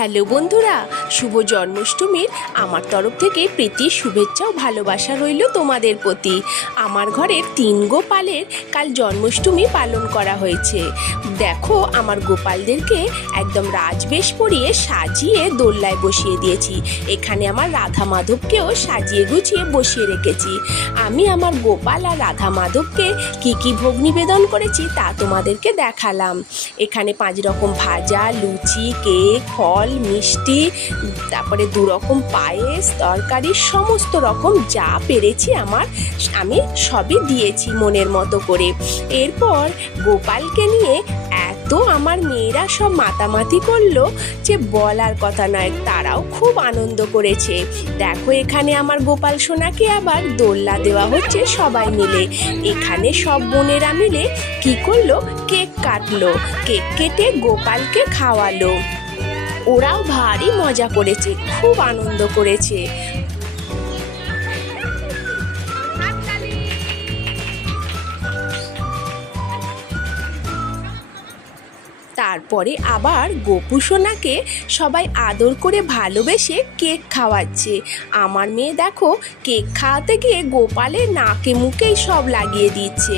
Hello বন্ধুরা, শুভ জন্মাষ্টমীর আমার তরফ থেকে প্রীতি শুভেচ্ছা ও ভালোবাসা রইল তোমাদের প্রতি। আমার ঘরের 3 গোপালের কাল জন্মাষ্টমী পালন করা হয়েছে। দেখো, আমার গোপালদেরকে একদম রাজবেশ পরিয়ে সাজিয়ে দোলনায় বসিয়ে দিয়েছি। এখানে আমার রাধা মাধবকেও সাজিয়ে গুছিয়ে বসিয়ে রেখেছি। আমি আমার গোপাল আর রাধা মাধবকে কি ভোগ নিবেদন করেছি তা তোমাদেরকে দেখালাম। এখানে 5 রকম ভাজা, লুচি, কেক, ফল, মিষ্টি, তারপরে 2 রকম পায়েস, তরকারি, সমস্ত রকম যা পেরেছি আমি সবই দিয়েছি মনের মতো করে। এরপর গোপালকে নিয়ে এত আমার মেয়েরা সব মাতামাতি করলো যে বলার কথা নয়, তারাও খুব আনন্দ করেছে। দেখো, এখানে আমার গোপাল সোনাকে আবার দোলনা দেওয়া হচ্ছে সবাই মিলে। এখানে সব বোনেরা মিলে কি করলো, কেক কাটলো, কেক কেটে গোপালকে খাওয়ালো। ওরাও ভারী মজা করেছে, খুব আনন্দ করেছে। তারপরে আবার গোপু সোনাকে সবাই আদর করে ভালোবেসে কেক খাওয়াচ্ছে। আমার মেয়ে দেখো, কেক খাওয়াতে গিয়ে গোপালের নাকে মুখেই সব লাগিয়ে দিচ্ছে।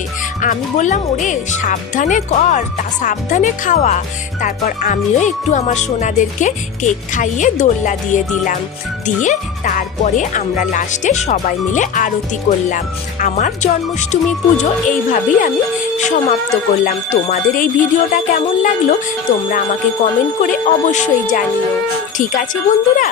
আমি বললাম, ওরে সাবধানে কর, তা সাবধানে খাওয়া। তারপর আমিও একটু আমার সোনাদেরকে কেক খাইয়ে দোলনা দিয়ে দিলাম। দিয়ে তারপরে আমরা লাস্টে সবাই মিলে আরতি করলাম। আমার জন্মাষ্টমী পুজো এইভাবেই আমি সমাপ্ত করলাম। তোমাদের এই ভিডিওটা কেমন লাগলো তোমরা আমাকে কমেন্ট করে অবশ্যই জানিও। ঠিক আছে বন্ধুরা।